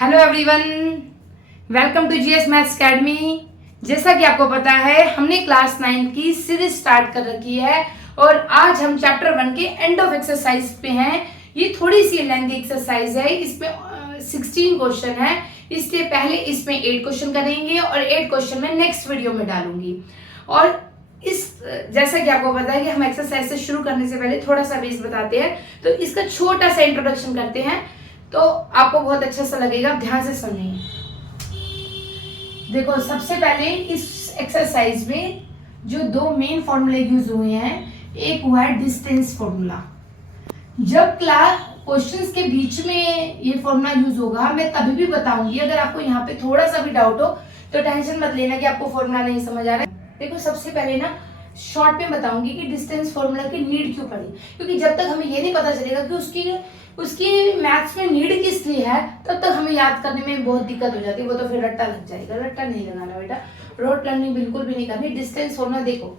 Hello everyone, welcome to GS maths academy. जैसा कि आपको पता है हमने क्लास 9 की सीरीज स्टार्ट कर रखी है और आज हम चैप्टर 1 के एंड ऑफ एक्सरसाइज पे हैं। ये थोड़ी सी लेंथी एक्सरसाइज है, इसमें 16 क्वेश्चन है। इसके पहले इसमें 8 क्वेश्चन करेंगे और 8 क्वेश्चन मैं नेक्स्ट वीडियो में डालूंगी। और जैसा कि आपको पता है कि हम एक्सरसाइज से शुरू करने से पहले थोड़ा सा बेस बताते हैं, तो इसका छोटा सा इंट्रोडक्शन करते हैं तो आपको बहुत अच्छा सा लगेगा। ध्यान से सुनिए। देखो, सबसे पहले इस एक्सरसाइज में जो दो मेन फॉर्मूले यूज हुए हैं, एक हुआ है डिस्टेंस फॉर्मूला। जब क्लास क्वेश्चंस के बीच में ये फॉर्मूला यूज होगा मैं तभी भी बताऊंगी। अगर आपको यहाँ पे थोड़ा सा भी डाउट हो तो टेंशन मत लेना कि आपको फॉर्मूला नहीं समझ आ रहा है। देखो, सबसे पहले ना शॉर्ट में बताऊंगी कि डिस्टेंस फॉर्मूला की नीड क्यों पड़ी, क्योंकि जब तक हमें ये नहीं पता चलेगा कि उसकी मैथ्स में नीड किस लिए है, तब तक हमें याद करने में बहुत दिक्कत हो जाती है। वो तो फिर रट्टा लग जाएगा। रट्टा नहीं लगाना बेटा, रोट लर्निंग बिल्कुल भी नहीं करनी। डिस्टेंस फॉर्मूला देखो,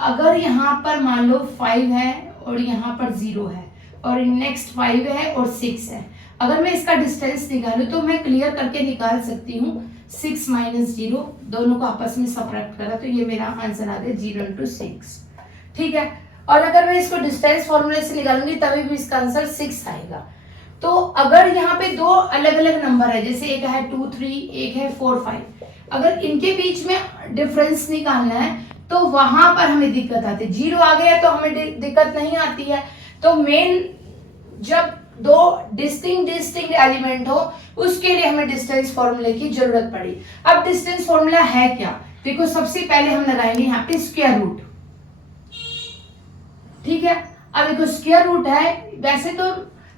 अगर यहाँ पर मान लो 5 है और यहाँ पर 0 है और नेक्स्ट 5 है और 6 है, अगर मैं इसका डिस्टेंस निकालूं तो मैं क्लियर करके निकाल सकती हूँ 6 माइनस 0, दोनों को आपस में सब्ट्रैक्ट करा तो ये मेरा आंसर आ गया 0 into 6। ठीक है, और अगर मैं इसको डिस्टेंस फॉर्मूले से निकालूंगी तभी भी इसका आंसर 6 आएगा। तो अगर यहाँ पे दो अलग अलग नंबर है, जैसे एक है 2 3, एक है 4 5, अगर इनके बीच में डिफरेंस निकालना है तो वहां पर हमें दिक्कत आती है। 0 आ गया तो हमें दिक्कत नहीं आती है। तो मेन जब दो डिस्टिंक्ट एलिमेंट हो उसके लिए हमें डिस्टेंस फॉर्मूले की जरूरत पड़ी। अब डिस्टेंस फॉर्मूला है क्या? देखो, सबसे पहले हम लगाएंगे यहाँ पे स्क्वायर रूट। ठीक है, अब देखो स्क्वायर रूट है, वैसे तो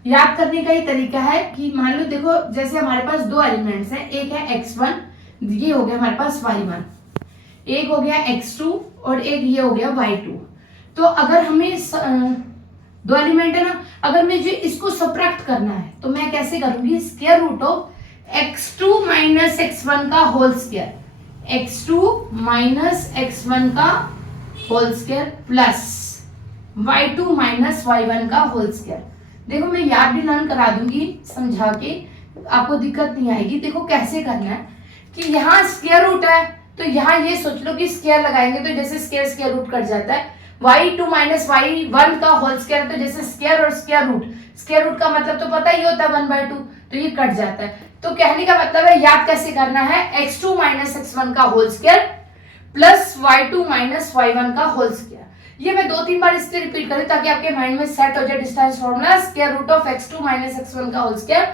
याद करने का ही तरीका है कि मान लो, देखो जैसे हमारे पास दो एलिमेंट्स हैं, एक है x1, ये हो गया हमारे पास y1, एक हो गया x2 और एक ये हो गया y2। तो अगर हमें दो एलिमेंट है ना, अगर मुझे इसको सब्ट्रैक्ट करना है तो मैं कैसे करूंगी? Square root of x2 minus x1 का whole square, x2 minus x1 का whole square plus y2 minus y1 का होल स्क्वायर। देखो, मैं याद भी लर्न करा दूंगी समझा के, आपको दिक्कत नहीं आएगी। देखो कैसे करना है कि यहाँ स्क्वायर रूट है तो यहाँ ये सोच लो कि स्क्वायर लगाएंगे तो जैसे स्क्वायर रूट कट जाता है। y2 माइनस y1 का होल स्क्वायर, तो जैसे स्क्वायर और स्क्वायर रूट का मतलब तो पता ही होता है 1/2, तो ये कट जाता है। तो कहने का मतलब है याद कैसे करना है, x2 माइनस x1 का whole square plus y2 minus y1 का होल स्क्वायर। ये मैं 2-3 बार इसलिए रिपीट करूँ ताकि आपके माइंड में सेट हो जाए distance formula, square root of x2 minus x1 का whole square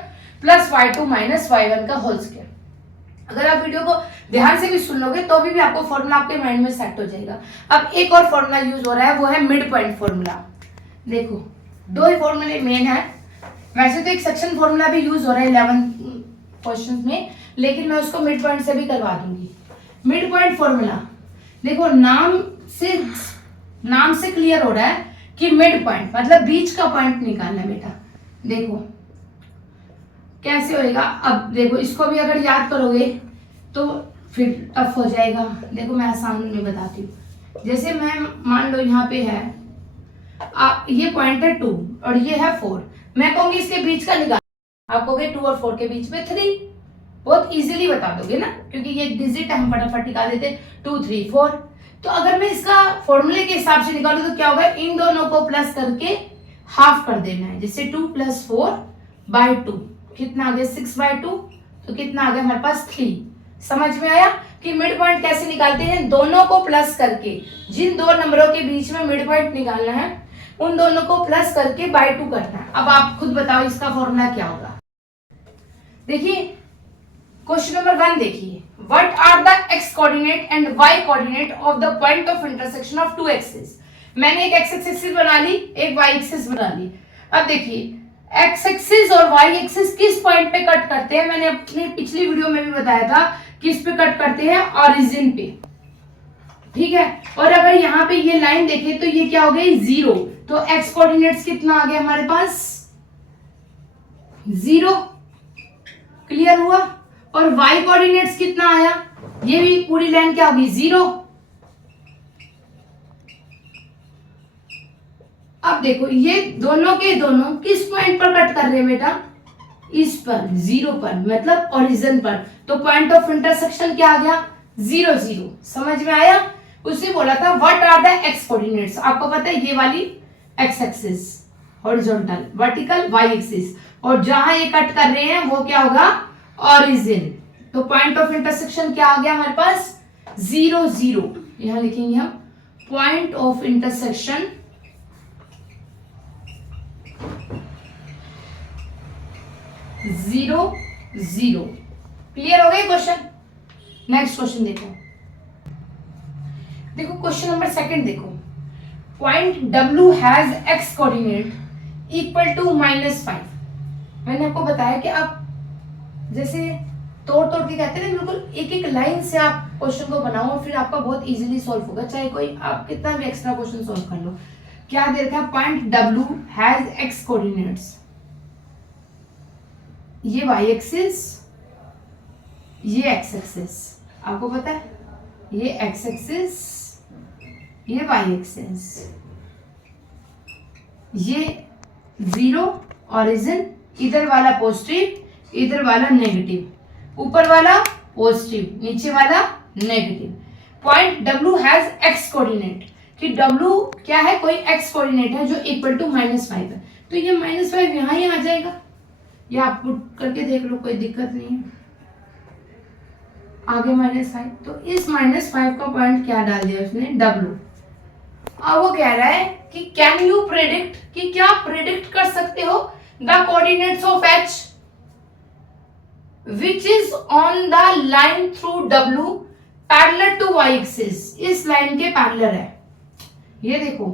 plus y2 minus y1 का होल स्क्वायर। अगर आप वीडियो को ध्यान से भी सुन लोगे तो भी आपको फॉर्मूला आपके माइंड में सेट हो जाएगा। अब एक और फॉर्मूला यूज हो रहा है, वो है मिड पॉइंट फॉर्मूला। देखो, दो ही फॉर्मूले मेन है। वैसे तो एक सेक्शन फॉर्मूला भी यूज हो रहा है 11 क्वेश्चन में, लेकिन मैं उसको मिड पॉइंट से भी करवा दूंगी। मिड पॉइंट फॉर्मूला देखो, नाम से क्लियर हो रहा है कि मिड पॉइंट मतलब बीच का पॉइंट निकालना है बेटा। देखो कैसे होएगा। अब देखो, इसको भी अगर याद करोगे तो फिर टफ हो जाएगा। देखो मैं आसान में बताती हूँ। जैसे मैं मान लो यहाँ पे है ये पॉइंट है 2 और ये है 4, मैं कहूंगी इसके बीच का निकाल, आप कहोगे 2 और 4 के बीच में 3। बहुत इजीली बता दोगे ना, क्योंकि ये डिजिट हम फटाफट निकाल देते 2 3 4। तो अगर मैं इसका फॉर्मूले के हिसाब से निकालू तो क्या होगा, इन दोनों को प्लस करके हाफ कर देना है। जैसे 2 + 4/2 कितना आ गया 6/2, तो कितना आ गया हमारे पास 3। समझ में आया कि मिड पॉइंट कैसे निकालते हैं? दोनों को प्लस करके, जिन दो नंबरों के बीच में मिड पॉइंट निकालना है उन दोनों को प्लस करके /2 करना है। अब आप खुद बताओ इसका फॉर्मूला क्या होगा। देखिए क्वेश्चन नंबर 1 देखिए, what are the x coordinate and y coordinate of the point of intersection of two axis. मैंने एक x एक्सिस बना ली, एक y एक्सिस बना ली। अब देखिए x एक्सिस और y एक्सिस किस पॉइंट पे कट करते हैं, मैंने अपनी पिछली वीडियो में भी बताया था किस पे कट करते हैं, ओरिजिन पे। ठीक है, और अगर यहाँ पे ये लाइन देखें तो ये क्या हो गई 0, तो x कोऑर्डिनेट्स कितना आ गया हमारे पास 0। क्लियर हुआ? और y कोऑर्डिनेट्स कितना आया, ये भी पूरी लाइन क्या होगी 0। अब देखो ये दोनों के दोनों किस पॉइंट पर कट कर रहे हैं बेटा, इस पर, जीरो पर, मतलब ओरिजिन पर। तो पॉइंट ऑफ इंटरसेक्शन क्या आ गया? 0 0। समझ में आया? उसे बोला था what are the X coordinates. आपको पता है ये वाली X axis horizontal, vertical Y axis, और जहां ये कट कर रहे हैं वो क्या होगा? ओरिजिन। तो पॉइंट ऑफ इंटरसेक्शन क्या आ गया हमारे पास? 0 0। यहां लिखेंगे हम पॉइंट ऑफ इंटरसेक्शन 0 0। क्लियर हो गया क्वेश्चन? नेक्स्ट क्वेश्चन देखो। देखो क्वेश्चन नंबर सेकंड देखो। Point W has x coordinate equal to -5। मैंने आपको बताया कि आप जैसे तोड़ तोड़ के कहते हैं ना, बिल्कुल एक एक लाइन से आप क्वेश्चन को बनाओ, फिर आपका बहुत इजीली सॉल्व होगा, चाहे कोई आप कितना भी एक्स्ट्रा क्वेश्चन सॉल्व कर लो। क्या दे रखा है? Point W has x coordinates, ये y एक्सिस, ये x एक्सिस, आपको पता है ये x एक्सिस, ये y एक्सिस, ये 0 ओरिजिन, इधर वाला पॉजिटिव, इधर वाला नेगेटिव, ऊपर वाला पॉजिटिव, नीचे वाला negative. Point W has x coordinate, कि W क्या है? कोई x कोऑर्डिनेट है जो इक्वल टू -5 है। तो ये -5 यहां ही आ जाएगा, ये आप पुट करके देख लो, कोई दिक्कत नहीं है। आगे -5, तो इस -5 का पॉइंट क्या डाल दिया उसने? W। अब वो कह रहा है कि कैन यू प्रेडिक्ट, कि क्या प्रेडिक्ट कर सकते हो the coordinates of H which is on the line through W parallel to y axis. इस लाइन के पैरेलल है, ये देखो।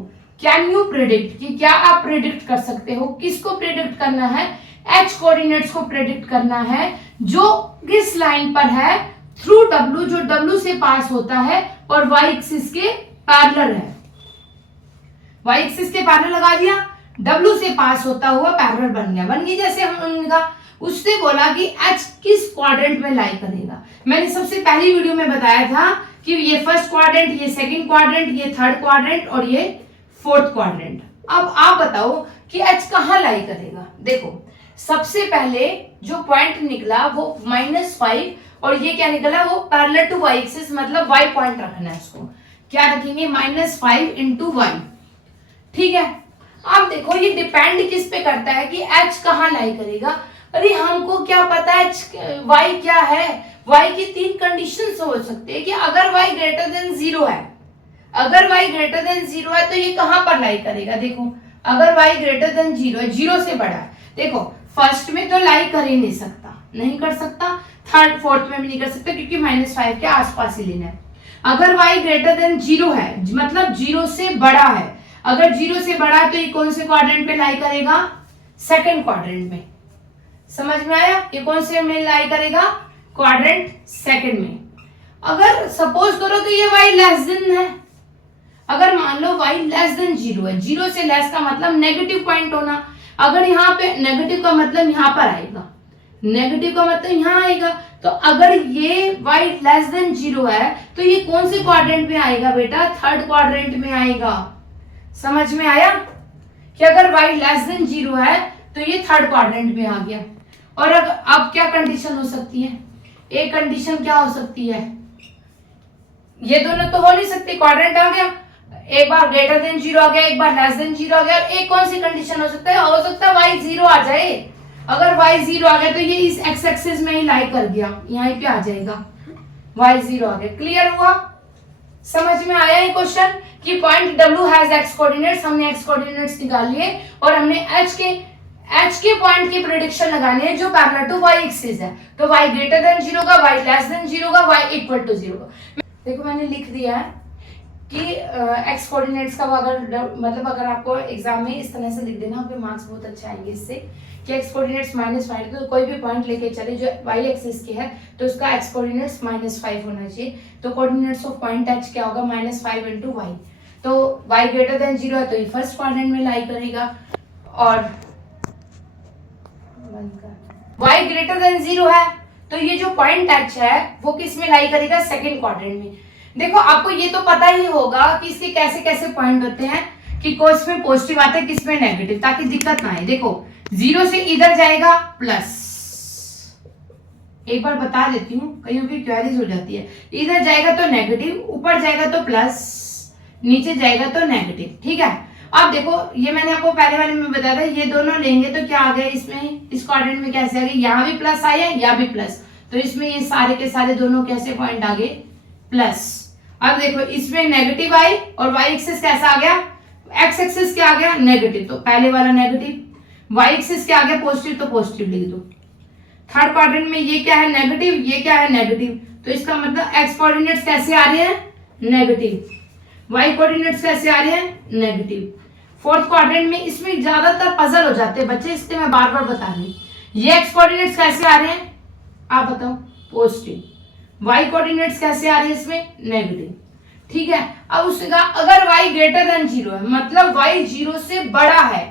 कैन यू प्रेडिक्ट, कि क्या आप प्रेडिक्ट कर सकते हो? किसको प्रेडिक्ट करना है? H कोऑर्डिनेट्स को प्रेडिक्ट करना है जो किस लाइन पर है? थ्रू W, जो W से पास होता है और y एक्सिस के पैरेलल है। y एक्सिस के पैरेलल लगा दिया, W से पास होता हुआ पैरेलल बन गया, जैसे हमने कहा। उसने बोला कि H किस क्वाड्रेंट में लाई करेगा। मैंने सबसे पहली वीडियो में बताया था कि ये फर्स्ट क्वाड्रेंट, ये सेकंड क्वाड्रेंट, ये थर्ड क्वाड्रेंट और ये फोर्थ क्वाड्रेंट। अब आप बताओ कि H कहाँ लाई करेगा। देखो सबसे पहले जो पॉइंट निकला वो -5, और ये क्या निकला? वो पैरेलल टू y एक्सिस, मतलब y पॉइंट रखना है उसको। क्या रखेंगे? -5 इंटू y। ठीक है। अब देखो ये डिपेंड किस पे करता है कि H कहाँ लाई करेगा। अरे हमको क्या पता है y क्या है? y की 3 कंडीशंस हो सकते हैं कि अगर y ग्रेटर देन 0 है, अगर y ग्रेटर देन 0 है तो ये कहां पर लाई करेगा? देखो अगर y ग्रेटर देन 0 है, 0 से बड़ा है, देखो फर्स्ट में तो लाई कर ही नहीं सकता, नहीं कर सकता, थर्ड फोर्थ में भी नहीं कर सकता, क्योंकि -5 के आसपास ही लेना है। अगर y ग्रेटर देन 0 है, मतलब 0 से बड़ा है, अगर 0 से बड़ा है तो ये कौन से क्वाड्रेंट पे लाई करेगा? सेकंड क्वाड्रेंट में। समझ में आया? ये कौन से में लाई करेगा? क्वाड्रेंट सेकंड में। अगर सपोज करो कि ये y लेस देन है, अगर मान लो y लेस देन 0 है, 0 से लेस का मतलब नेगेटिव पॉइंट होना, अगर यहाँ पे नेगेटिव का मतलब यहाँ पर आएगा, नेगेटिव का मतलब यहाँ आएगा, तो अगर ये y लेस देन 0 है तो ये कौन से क्वाड्रेंट में आएगा बेटा? थर्ड क्वाड्रेंट में आएगा। समझ में आया कि अगर y लेस देन 0 है तो ये थर्ड क्वाड्रेंट में आ गया। और अब क्या कंडीशन हो सकती है? एक कंडीशन क्या हो सकती है? ये दोनों तो हो नहीं सकती, क्वाड्रेंट आ गया, एक बार ग्रेटर देन 0 आ गया, एक बार लेस देन 0 आ गया, और एक कौन सी कंडीशन हो सकता है? हो सकता है y 0 आ जाए। अगर y 0 आ गया तो ये इस x एक्सिस में ही लाई कर गया, यहीं पे आ जाएगा, y 0 आ गया। क्लियर हुआ? समझ में आया ये क्वेश्चन कि point W has x coordinates, हमने x कोऑर्डिनेट्स निकाल लिए और हमने h के पॉइंट की प्रेडिक्शन लगानी है जो पैरेलल टू y एक्सिस है। तो y ग्रेटर देन 0 का, y लेस देन 0 का, y इक्वल टू 0 का। देखो मैंने लिख दिया है कि x कोऑर्डिनेट्स का अगर मतलब अगर आपको एग्जाम में इस तरह से लिख देना, आपके मार्क्स बहुत अच्छे आएंगे इससे, कि x कोऑर्डिनेट्स -5, तो कोई भी पॉइंट लेके चले जो y एक्सिस के है तो उसका x कोऑर्डिनेट्स -5 होना चाहिए। तो कोऑर्डिनेट्स ऑफ पॉइंट h क्या होगा? -5 इंटू y। तो y ग्रेटर देन 0 है तो ये फर्स्ट क्वाड्रेंट में लाई करेगा, और y ग्रेटर देन 0 है तो ये जो पॉइंट h है वो किस में लाई करेगा? सेकंड क्वाड्रेंट में। देखो आपको ये तो पता ही होगा कि इसके कैसे कैसे पॉइंट होते हैं, कि किस में पॉजिटिव आता है, किस में नेगेटिव, ताकि दिक्कत ना आए। देखो 0 से इधर जाएगा प्लस, एक बार बता देती हूँ, कईयों की क्वेरीज हो जाती है। इधर जाएगा तो नेगेटिव, ऊपर जाएगा तो प्लस, नीचे जाएगा तो नेगेटिव, ठीक है। अब देखो ये मैंने आपको पहले वाले में बताया था, ये दोनों लेंगे तो क्या आ गया इसमें, इस क्वाड्रेंट में कैसे आ गए, यहाँ भी प्लस आया यहाँ भी प्लस, तो इसमें ये सारे के सारे दोनों कैसे पॉइंट आ गए, प्लस। अब देखो इसमें नेगेटिव आई और वाई एक्सिस कैसा आ गया, एक्स एक्सिस क्या आ गया, नेगेटिव, तो पहले वाला नेगेटिव, वाई एक्सिस क्या आ गया, पॉजिटिव, तो पॉजिटिव लिख दो। थर्ड क्वाड्रेंट में ये क्या है, नेगेटिव, ये क्या है, नेगेटिव, तो इसका मतलब एक्स कोऑर्डिनेट्स कैसे आ रहे हैं, नेगेटिव, वाई कोऑर्डिनेट्स कैसे आ रहे हैं, नेगेटिव। फोर्थ क्वाड्रेंट में इसमें ज्यादातर पजल हो जाते हैं बच्चे, इसलिए मैं बार बार बता रही हूँ। ये एक्स कोऑर्डिनेट्स कैसे आ रहे हैं, आप बताओ, पॉजिटिव, वाई कोऑर्डिनेट्स कैसे आ रहे हैं इसमें, नेगेटिव, ठीक है। अब उसने कहा अगर y ग्रेटर देन 0 है, मतलब y 0 से बड़ा है,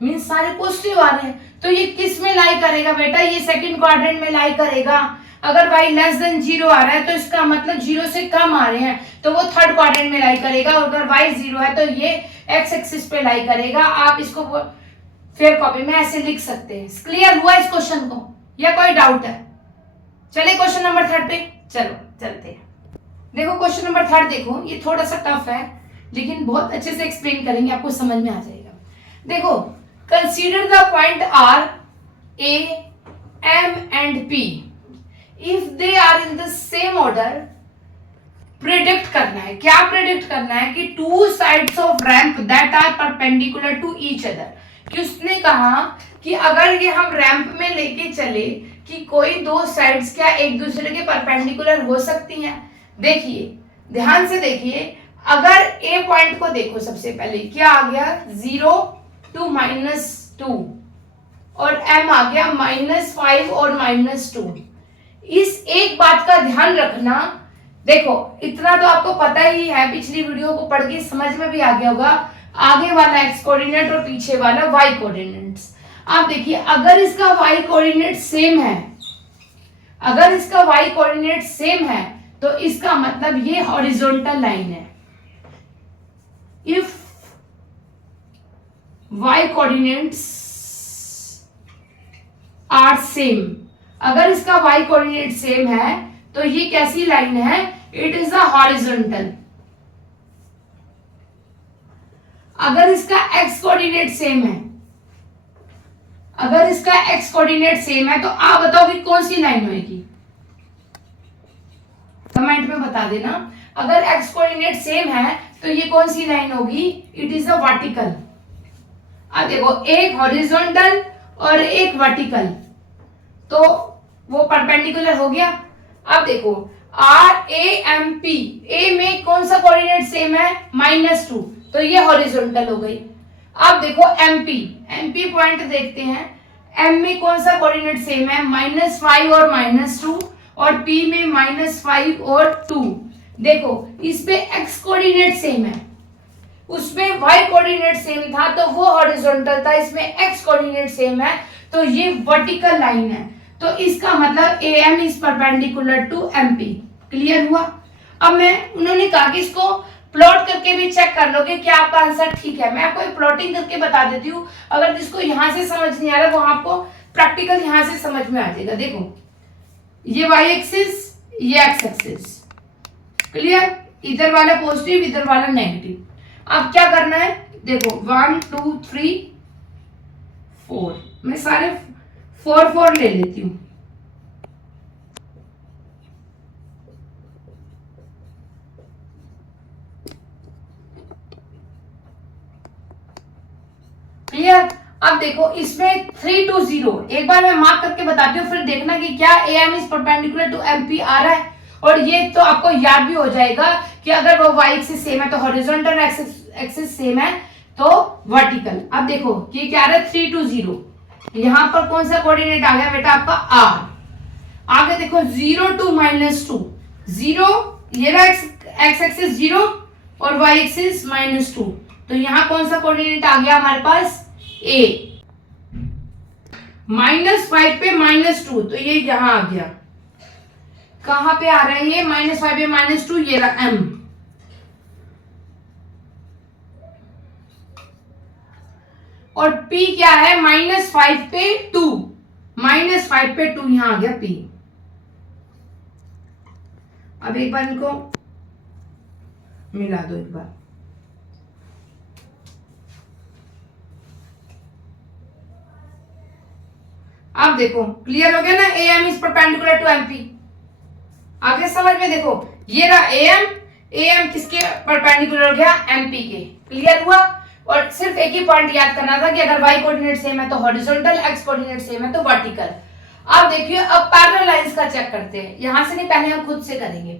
मीन सारे पॉजिटिव आ रहे हैं, तो ये किस में लाई करेगा बेटा, ये सेकंड क्वाड्रेंट में लाई करेगा। अगर y लेस देन 0 आ रहा है तो इसका मतलब 0 से कम आ रहे हैं, तो वो थर्ड क्वाड्रेंट में लाई करेगा। अगर y 0 है तो ये x एक्सिस पे लाई करेगा। आप इसको फिर कॉपी में ऐसे लिख सकते हैं। क्लियर हुआ इस क्वेश्चन को या कोई डाउट है? चलिए क्वेश्चन नंबर 3 पे चलो चलते हैं। देखो क्वेश्चन नंबर 3 देखो, ये थोड़ा सा टफ है लेकिन बहुत अच्छे से एक्सप्लेन करेंगे, आपको समझ में आ जाएगा। देखो, consider the point R A M and P, if they are in the same order, predict करना है। क्या प्रिडिक्ट करना है कि two sides of ramp that are perpendicular to each other, कि उसने कहा कि अगर ये हम रैंप में लेके चले कि कोई दो साइड्स क्या एक दूसरे के परपेंडिकुलर हो सकती हैं। देखिए ध्यान से देखिए, अगर ए पॉइंट को देखो, सबसे पहले क्या आ गया 0 to -2 और m आ गया -5 और -2। इस एक बात का ध्यान रखना, देखो इतना तो आपको पता ही है, पिछली वीडियो को पढ़ के समझ में भी आ गया होगा, आगे वाला x कोऑर्डिनेट और पीछे वाला y कोऑर्डिनेट्स। आप देखिए अगर इसका y कोऑर्डिनेट सेम है, अगर इसका y कोऑर्डिनेट सेम है तो इसका मतलब ये हॉरिजॉन्टल लाइन है। If y coordinates are same, अगर इसका y कोऑर्डिनेट सेम है तो ये कैसी लाइन है, इट इज अ हॉरिजॉन्टल। अगर इसका x कोऑर्डिनेट सेम है, अगर इसका x कोऑर्डिनेट सेम है तो आप बताओ कि कौन सी लाइन होगी, कमेंट में बता देना। अगर x कोऑर्डिनेट सेम है तो ये कौन सी लाइन होगी, इट इज अ वर्टिकल। अब देखो एक हॉरिजॉन्टल और एक वर्टिकल, तो वो परपेंडिकुलर हो गया। अब देखो आर ए एम पी, ए में कौन सा कोऑर्डिनेट सेम है, -2, तो ये हॉरिजॉन्टल हो गई। अब देखो एमपी, एमपी पॉइंट देखते हैं, एम में कौन सा कोऑर्डिनेट सेम है, -5 और -2, और P में -5 और 2। देखो इस पे x कोऑर्डिनेट सेम है, उसमें y कोऑर्डिनेट सेम था तो वो हॉरिजॉन्टल था, इसमें x कोऑर्डिनेट सेम है तो ये वर्टिकल लाइन है। तो इसका मतलब AM is perpendicular to MP। Clear हुआ? अब मैं, उन्होंने कहा कि इसको प्लॉट करके भी चेक कर लोगे क्या आपका आंसर ठीक है। मैं आपको एक प्लॉटिंग करके बता देती हूँ, अगर जिसको यहां से समझ नहीं आ रहा वो आपको प्रैक्टिकल यहां से समझ में आ जाएगा। देखो ये y एक्सिस, ये x एक्सिस, क्लियर, इधर वाला पॉजिटिव इधर वाला नेगेटिव। अब क्या करना है, देखो 1 2 3 4, मैं सारे 4 ले लेती हूं। क्लियर? अब देखो इसमें 3 to 0, एक बार मैं मार्क करके बताती हूँ, फिर देखना कि क्या AM is perpendicular to MP आ रहा है। और ये तो आपको याद भी हो जाएगा कि अगर वो y एक्सिस सेम है तो हॉरिजॉन्टल एक्सिस सेम है तो वर्टिकल। अब देखो ये क्या आ रहा है 3 to 0, यहां पर कौन सा कोऑर्डिनेट आ गया बेटा आपका r। आगे देखो 0 to -2, 0, ये रहा x एक्सिस 0 और y एक्सिस -2, तो यहां कौन सा कोऑर्डिनेट आ गया हमारे पास a। -5 पे -2, तो ये यहां आ गया। कहां पे आ रहा है ये, -5 पे -2, ये रहा m। और p क्या है, -5 पे 2, -5 पे 2, यहां आ गया p। अब एक बार इनको मिला दो एक बार। अब देखो क्लियर हो गया ना, A M is perpendicular to MP. आगे समझ में देखो, ये रहा ए एम किसके परपेंडिकुलर हो गया, एमपी के। क्लियर हुआ। और सिर्फ एक ही पॉइंट याद करना था कि अगर वाई कोऑर्डिनेट सेम है तो हॉरिजॉन्टल, एक्स कोऑर्डिनेट सेम है तो वर्टिकल। अब देखिए, अब पैरेलल लाइंस का चेक करते हैं। यहां से नहीं, पहले हम खुद से करेंगे।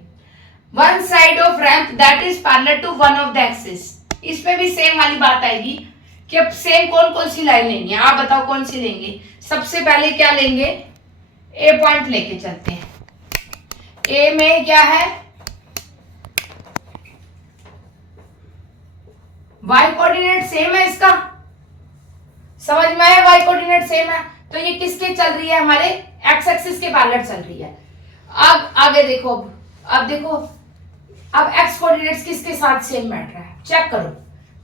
One side of ramp that is parallel to one of the axis. इसमें भी सेम वाली बात आएगी कि अब सेम कौन कौन सी लाइन लेंगे, आप बताओ कौन सी लेंगे। सबसे पहले क्या लेंगे, ए पॉइंट लेके चलते हैं। ए में क्या है, वाई कोऑर्डिनेट सेम है इसका, समझ में आया, वाई कोऑर्डिनेट सेम है तो ये किसके चल रही है, हमारे एक्स एक्सिस के पैरेलल चल रही है। अब आगे देखो, अब देखो, अब एक्स कोऑर्डिनेट्स किसके साथ सेम बैठ रहा है, चेक करो।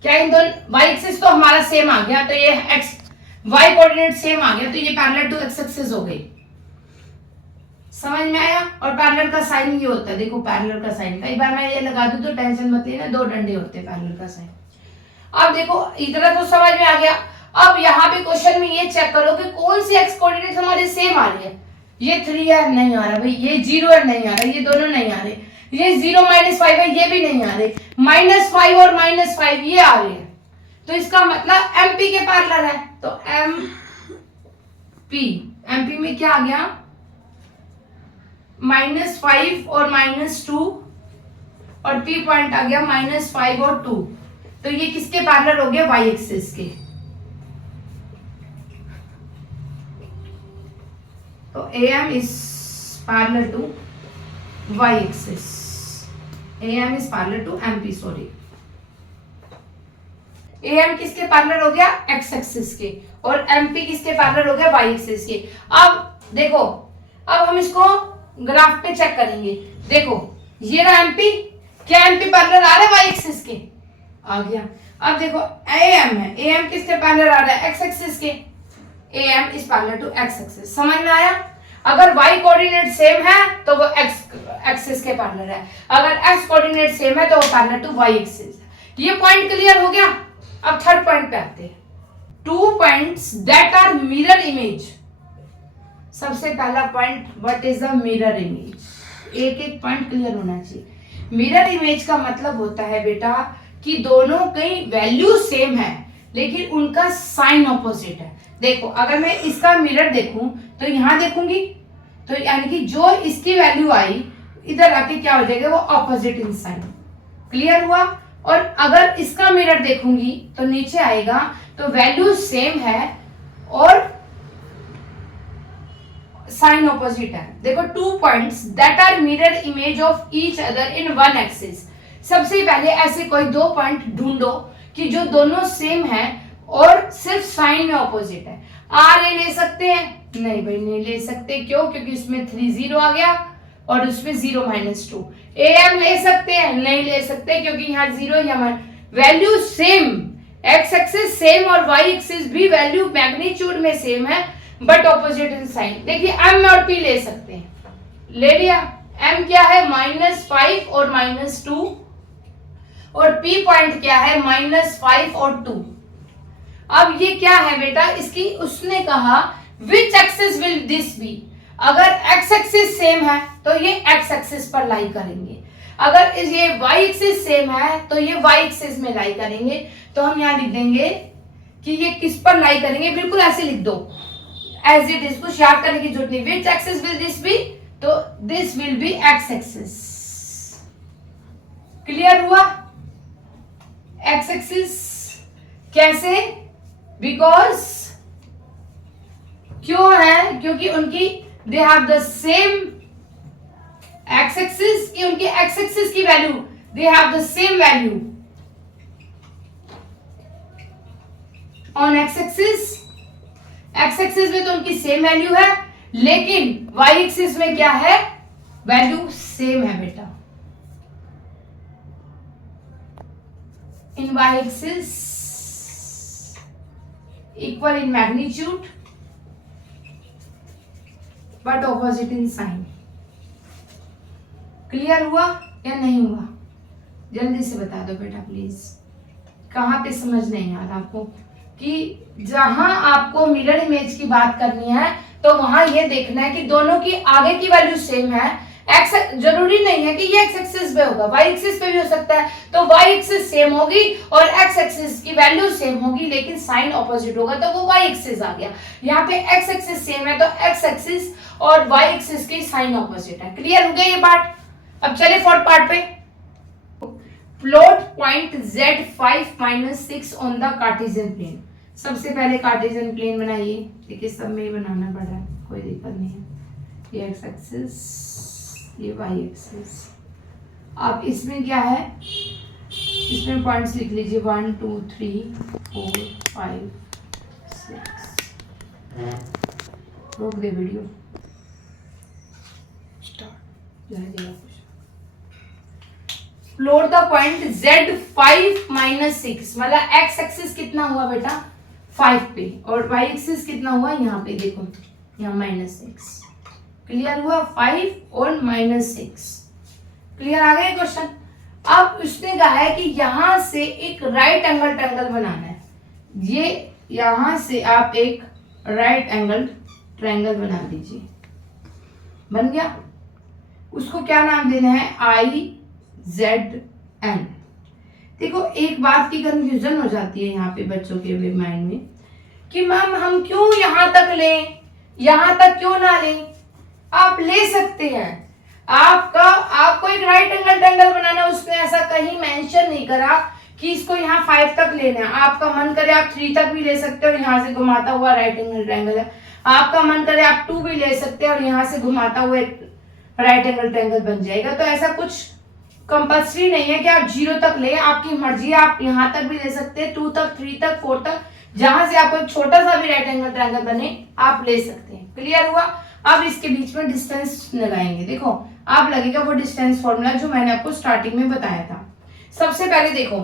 क्या इन दोनों, वाई एक्सिस तो हमारा सेम आ गया, तो ये एक्स वाई कोऑर्डिनेट सेम आ गया, तो ये पैरेलल टू एक्स एक्सिस हो गई। समझ में आया। और पैरेलल का साइन ये होता है, देखो पैरेलल का साइन, कई बार मैं ये लगा दूं तो टेंशन मत लेना, दो डंडे होते हैं पैरेलल का साइन। अब देखो इतना तो समझ में आ गया। अब यहाँ पे क्वेश्चन में ये चेक करो कि कौन सी एक्स कोऑर्डिनेट हमारे सेम आ रही है। ये 3 है, नहीं आ रहा भाई, ये 0 है, नहीं आ रहा, ये दोनों नहीं आ रहे, ये 0 -5 है, ये भी नहीं आ रहे, -5 और -5 ये आ रहे हैं, तो इसका मतलब एमपी के पैरेलल है। तो एमपी में क्या आ गया, -5 और -2, और पी पॉइंट आ गया -5 और 2, तो ये किसके पैरेलल हो गया, वाई एक्सिस के। तो AM is parallel to y axis, AM is parallel to MP, sorry, AM किसके पैरेलल हो गया, x एक्सिस के, और MP किसके पैरेलल हो गया, y एक्सिस के। अब देखो, अब हम इसको ग्राफ पे चेक करेंगे। देखो ये रहा MP, क्या MP पैरेलल आ रहा है y एक्सिस के, आ गया। अब देखो AM है, AM किसके पैरेलल आ रहा है, x एक्सिस के, AM is parallel to x axis. समझ में आया। अगर y कोऑर्डिनेट सेम है तो वो x एक्सिस के पैरेलल है, अगर x कोऑर्डिनेट सेम है तो वो पैरेलल टू y एक्सिस। ये पॉइंट क्लियर हो गया। अब थर्ड पॉइंट पे आते हैं, 2 points that are mirror image. सबसे पहला point, what is the mirror image, एक एक पॉइंट क्लियर होना चाहिए। मिरर इमेज का मतलब होता है बेटा कि दोनों की वैल्यू सेम है लेकिन उनका साइन ऑपोजिट है। देखो अगर मैं इसका मिरर देखूं तो यहां देखूंगी, तो यानी कि जो इसकी वैल्यू आई इधर आके क्या हो जाएगा, वो ऑपोजिट इन साइन। क्लियर हुआ। और अगर इसका मिरर देखूंगी तो नीचे आएगा, तो वैल्यू सेम है और साइन ऑपोजिट है। देखो 2 points that are mirror image of each other in one axis. सबसे पहले ऐसे कोई 2 पॉइंट ढूंढो कि जो दोनों सेम है और सिर्फ साइन में ऑपोजिट है। आर ले सकते हैं, नहीं भाई नहीं ले सकते, क्यों, क्योंकि इसमें 3 0 आ गया और उसमें 0 -2। AM ले सकते हैं, नहीं ले सकते क्योंकि यहाँ 0 यहाँ value same, x axis same और वाई एक्सिस भी वैल्यू मैग्नीट्यूड में सेम है बट ऑपोजिट इन साइन। देखिए M और P ले सकते हैं, ले लिया। M क्या है, -5 और -2, और P पॉइंट क्या है, -5 और 2। अब ये क्या है बेटा, इसकी उसने कहा which axis will this be. अगर x एक्सिस सेम है तो ये x एक्सिस पर लाई करेंगे, अगर ये y एक्सिस सेम है तो ये y एक्सिस में लाई करेंगे। तो हम यहाँ लिख देंगे कि ये किस पर लाई करेंगे, बिल्कुल ऐसे लिख दो एज इट इज, कुछ याद करने की जरूरत नहीं। Which axis will this be, तो this will be x axis. Clear हुआ। x एक्सिस कैसे, बिकॉज क्यों है, क्योंकि उनकी they have the same x axis, की उनकी एक्स एक्सिस की value, they have the same value on x axis. X axis में तो उनकी सेम वैल्यू है, लेकिन वाई एक्सिस में क्या है, वैल्यू सेम है बेटा। In Y axis equal in magnitude but opposite in sign। Clear हुआ या नहीं हुआ? जल्दी से बता दो बेटा प्लीज, कहाँ पे समझ नहीं आ रहा आपको? कि जहां आपको मिरर इमेज की बात करनी है तो वहां ये देखना है कि दोनों की आगे की वैल्यू सेम है। एक्स जरूरी नहीं है कि ये एक्स एक्सिस पे होगा, वाई एक्सिस पे भी हो सकता है, तो वाई एक्सिस सेम होगी और एक्स एक्सिस की वैल्यू सेम होगी, लेकिन साइन ऑपोजिट होगा तो वो वाई एक्सिस आ गया। यहाँ पे एक्स एक्सिस सेम है तो एक्स एक्सिस और वाई एक्सिस की साइन ऑपोजिट है। क्लियर हो गया ये पार्ट? अब चले फोर्थ पार्ट पे। Plot point Z5 - 6 on the Cartesian plane. सबसे पहले कार्टेशियन प्लेन बनाइए, देखिए सब में ही बनाना पड़ रहा है, कोई दिक्कत नहीं है। ये एक्स एक्सिस, ये वाई एक्सिस। अब इसमें क्या है, इसमें पॉइंट्स लिख लीजिए 1 2 3 4 5 6। रोक दे वीडियो, स्टार्ट। जाएगा कुछ। प्लॉट द पॉइंट Z5 - 6, मतलब एक्स एक्सिस कितना हुआ बेटा 5 पे और वाई एक्सिस कितना हुआ यहाँ पे, देखो यहाँ -6। क्लियर हुआ? 5 और -6। क्लियर आ गया क्वेश्चन? अब उसने कहा है कि यहां से एक राइट एंगल ट्रायंगल बनाना है। ये यहां से आप एक राइट एंगल ट्रायंगल बना दीजिए। बन गया? उसको क्या नाम देना है? IZN। देखो एक बात की कंफ्यूजन हो जाती है यहाँ पे बच्चों के माइंड में कि मैम हम क्यों यहां तक लें, यहां तक क्यों ना लें? आप ले सकते हैं। आपको एक राइट एंगल ट्रायंगल बनाना है, उसने ऐसा कहीं मेंशन नहीं करा कि इसको यहाँ 5 तक लेना है। आपका मन करे आप 3 तक भी ले सकते हो और यहाँ से घुमाता हुआ राइट एंगल ट्रायंगल है। आपका मन करे आप 2 भी ले सकते हैं और यहाँ से घुमाता हुआ एक राइट एंगल ट्रायंगल बन जाएगा। तो ऐसा कुछ कंपल्सरी नहीं है कि आप 0 तक ले, आपकी मर्जी। आप यहाँ तक भी ले सकते हैं, 2 तक, 3 तक, 4 तक, जहां से आपको एक छोटा सा भी राइट एंगल ट्रायंगल बने आप ले सकते हैं। क्लियर हुआ? अब इसके बीच में डिस्टेंस लगाएंगे। देखो आप लगेगा वो डिस्टेंस फॉर्मूला जो मैंने आपको स्टार्टिंग में बताया था। सबसे पहले देखो,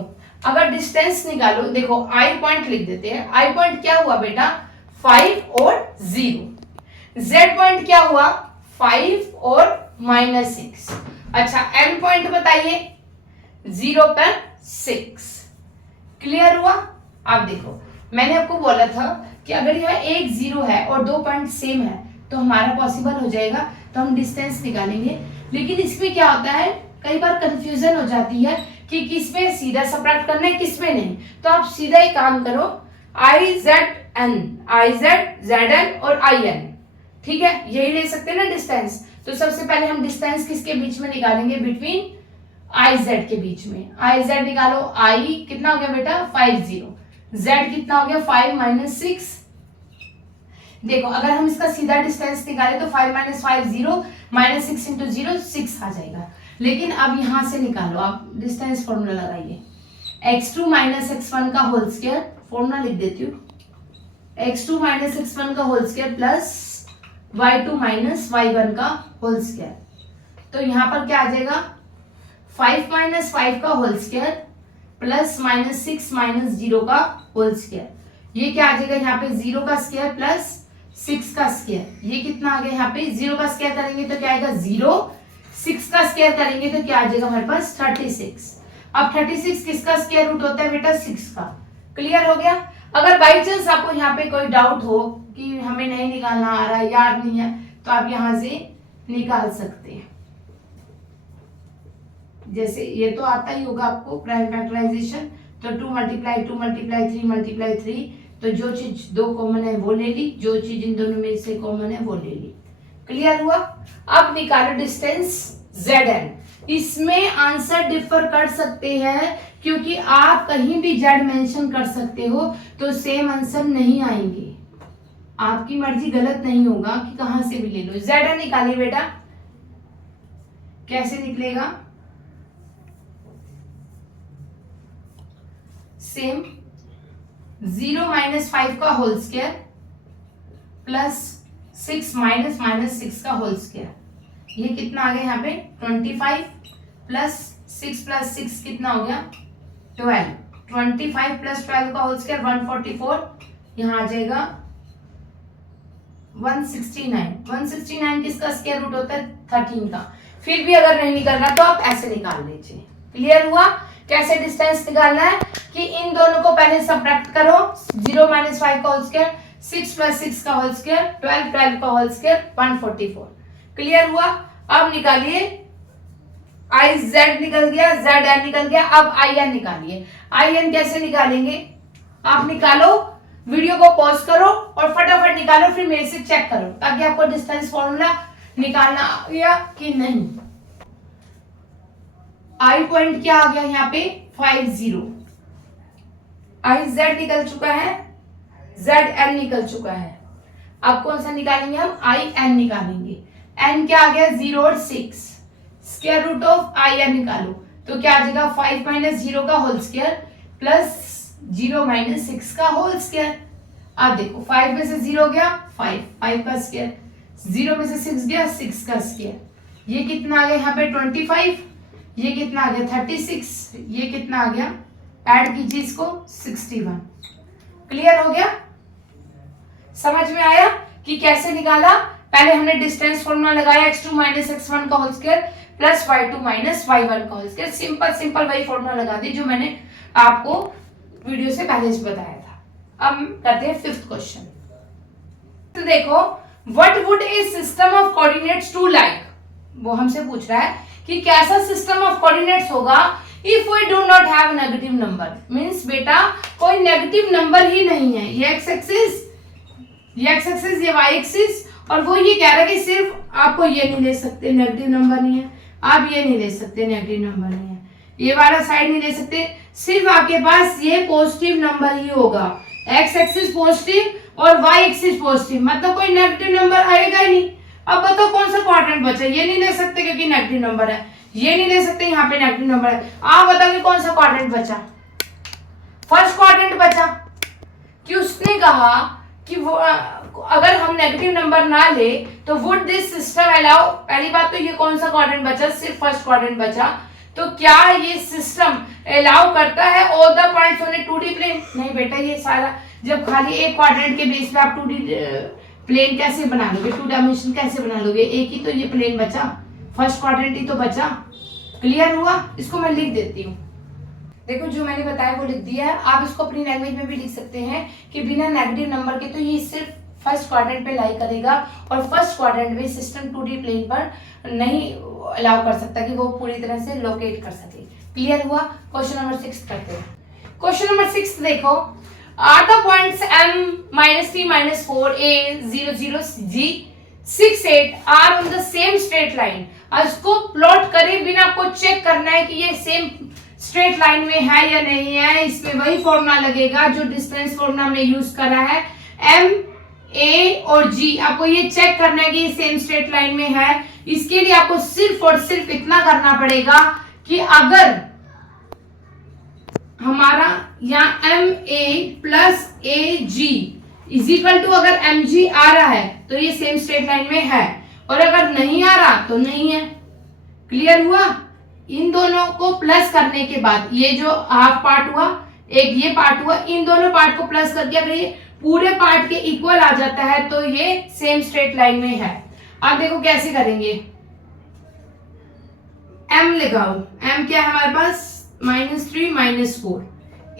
अगर डिस्टेंस निकालो, देखो आई पॉइंट लिख देते हैं। आई पॉइंट क्या हुआ बेटा 5 और 0। जेड पॉइंट क्या हुआ 5 और -6। अच्छा एन पॉइंट बताइए 0 पर 6। क्लियर हुआ? आप देखो मैंने आपको बोला था कि अगर यह एक 0 है और 2 पॉइंट सेम है तो हमारा पॉसिबल हो जाएगा, तो हम डिस्टेंस निकालेंगे। लेकिन इसमें क्या होता है, कई बार कंफ्यूजन हो जाती है कि किसमें सीधा सब्ट्रैक्ट करना है किसमें नहीं। तो आप सीधा ही काम करो, IZN, IZ, ZN और IN, ठीक है, यही ले सकते हैं ना डिस्टेंस। तो सबसे पहले हम डिस्टेंस किसके बीच में निकालेंगे, बिटवीन IZ के बीच में। IZ निकालो, I कितना हो गया बेटा 50, Z कितना हो गया 5 - 6। देखो अगर हम इसका सीधा डिस्टेंस निकाले तो 5 - 5 0, -6 × 0 6 आ जाएगा। लेकिन अब यहां से निकालो, आप डिस्टेंस फॉर्मूला लगाइए, x2 - x1 का होल स्क्वायर, फॉर्मूला लिख देती हूँ, x2 - x1 का whole square plus y2 - y1 का होल स्क्वायर। तो यहाँ पर क्या आ जाएगा 5 - 5 का होल स्क्वायर प्लस -6 - 0 का होल स्क्वायर। ये क्या आ जाएगा यहाँ पे 0 का स्क्वायर प्लस 6 का स्क्वायर। ये कितना आ गया यहाँ पे 0 का स्क्वायर करेंगे तो क्या आएगा 0, 6 का स्क्वायर करेंगे तो क्या आ जाएगा हमारे पास 36। अब 36 किसका स्क्वायर रूट होता है बेटा 6 का। क्लियर हो गया? अगर बाई चांस आपको यहाँ पे कोई डाउट हो कि हमें नहीं निकालना आ रहा है, याद नहीं है, तो आप यहाँ से निकाल सकते हैं। जैसे ये तो आता ही होगा आपको प्राइम फैक्टराइजेशन, तो 2 × 2 × 3 × 3, तो जो चीज 2 कॉमन है वो ले ली, जो चीज इन दोनों में से कॉमन है वो ले ली। क्लियर हुआ? अब निकालो डिस्टेंस ZN। इसमें आंसर डिफर कर सकते हैं क्योंकि आप कहीं भी Z मेंशन कर सकते हो तो सेम आंसर नहीं आएंगे। आपकी मर्जी, गलत नहीं होगा कि कहां से भी ले लो। ZN निकालिए बेटा, कैसे निकलेगा, सेम 0 - 5 का होल स्क्वायर प्लस 6 - -6 का होल स्क्वायर। ये कितना आ गया यहाँ पे 25 प्लस 6 + 6 कितना हो गया 12। 25 + 12 का होल स्क्वायर 144, यहाँ आ जाएगा 169। 169 किसका स्क्वायर रूट होता है 13 का। फिर भी अगर नहीं निकल रहा तो आप ऐसे निकाल लीजिए। क्लियर हुआ कैसे डिस्टेंस निकालना है कि इन दोनों को पहले सब्ट्रैक्ट करो, 0 - 5 का होल स्क्वायर, 6 + 6 का होल स्क्वायर, 12 का होल स्क्वायर, 144। क्लियर हुआ। अब निकालिए आई जेड निकल गया, जेड एन निकल गया। अब आई एन निकालिए। आई एन कैसे निकालेंगे आप निकालो, वीडियो को पॉज करो और फटाफट निकालो, फिर मेरे से चेक करो ताकि आपको डिस्टेंस फॉर्मूला निकालना आ गया कि नहीं। आई पॉइंट क्या आ गया यहाँ पे 50। आई जेड निकल चुका है, जेड एन निकल चुका है। अब कौन सा निकालेंगे हम, आई एन निकालेंगे। एन क्या आ गया 0 और 6, square root of I N निकालो तो क्या आ जाएगा 5 - 0 का होल स्क्वायर प्लस 0 - 6 का होल स्क्वायर। अब देखो 5 में से 0 गया 5 का स्क्वायर, 0 में से 6 गया 6 का स्क्वायर। ये कितना आ गया यहाँ पे 25, ये कितना आ गया 36, ये कितना आ गया, ऐड कीजिए इसको 61। क्लियर हो गया, समझ में आया कि कैसे निकाला। पहले हमने डिस्टेंस फॉर्मूला लगाया x2 - x1 का whole square plus y2 - y1 का होल स्क्वायर। सिंपल वही फॉर्मूला लगा दी जो मैंने आपको वीडियो से पहले से बताया था। अब करते हैं 5th क्वेश्चन। तो देखो what would a system of coordinates to like, वो हमसे पूछ रहा है कि कैसा सिस्टम ऑफ कोऑर्डिनेट्स होगा if we do not have negative number. Means बेटा कोई नेगेटिव नंबर ही नहीं है, ये x एक्सिस, ये y एक्सिस, और वो ये कह रहा है कि सिर्फ आपको ये नहीं ले सकते नेगेटिव नंबर नहीं है, आप ये नहीं ले सकते नेगेटिव नंबर नहीं है, ये वाला साइड नहीं ले सकते, सिर्फ आपके पास ये पॉजिटिव नंबर ही होगा। x एक्सिस पॉजिटिव और y एक्सिस पॉजिटिव, मतलब कोई नेगेटिव नंबर आएगा ही नहीं। अब बताओ कौन सा क्वाड्रेंट बचा, ये नहीं ले सकते क्योंकि नेगेटिव नंबर है, ये नहीं ले सकते यहाँ पे नेगेटिव नंबर है। आप बताओ कि कौन सा क्वाड्रेंट बचा, फर्स्ट क्वाड्रेंट बचा। कि उसने कहा कि वो अगर हम नेगेटिव नंबर ना ले तो वुड दिस सिस्टम अलाउ, पहली बात तो ये कौन सा क्वाड्रेंट बचा, सिर्फ फर्स्ट क्वाड्रेंट बचा, तो क्या ये सिस्टम अलाउ करता है all the points on a 2D plane. नहीं बेटा, ये सारा जब खाली एक क्वाड्रेंट के बेस पे आप 2D प्लेन कैसे बना लोगे, 2 डायमेंशन कैसे बना लोगे, एक ही तो ये प्लेन बचा, फर्स्ट क्वाड्रेंट ही तो बचा। क्लियर हुआ, इसको मैं लिख देती हूँ। देखो जो मैंने बताया वो लिख दिया है, आप इसको अपनी लैंग्वेज में भी लिख सकते हैं कि बिना नेगेटिव नंबर के तो ये सिर्फ फर्स्ट क्वाड्रेंट पे लाई करेगा और फर्स्ट क्वाड्रेंट में सिस्टम 2D प्लेन पर नहीं अलाउ कर सकता कि वो पूरी तरह से लोकेट कर सके। क्लियर हुआ। क्वेश्चन नंबर 6 करते हैं। क्वेश्चन नंबर 6 देखो, are the points m - 3 - 4 a 0 0 g 6 8 are on the same straight line. इसको प्लॉट करें, बिना आपको चेक करना है कि ये सेम स्ट्रेट लाइन में है या नहीं है। इसमें वही फॉर्मूला लगेगा जो डिस्टेंस फॉर्मूला हमने यूज करा है, m a और g। आपको ये चेक करना है कि ये सेम स्ट्रेट लाइन में है। इसके लिए आपको सिर्फ और सिर्फ इतना करना पड़ेगा कि अगर हमारा यहाँ M A plus A G is equal to, अगर एम जी आ रहा है तो ये सेम स्ट्रेट लाइन में है, और अगर नहीं आ रहा तो नहीं है। क्लियर हुआ। इन दोनों को प्लस करने के बाद ये जो हाफ पार्ट हुआ, एक ये पार्ट हुआ, इन दोनों पार्ट को प्लस करके अगर ये पूरे पार्ट के इक्वल आ जाता है तो ये सेम स्ट्रेट लाइन में है। अब देखो कैसे करेंगे, m लगाओ, m क्या है हमारे पास -3 - 4,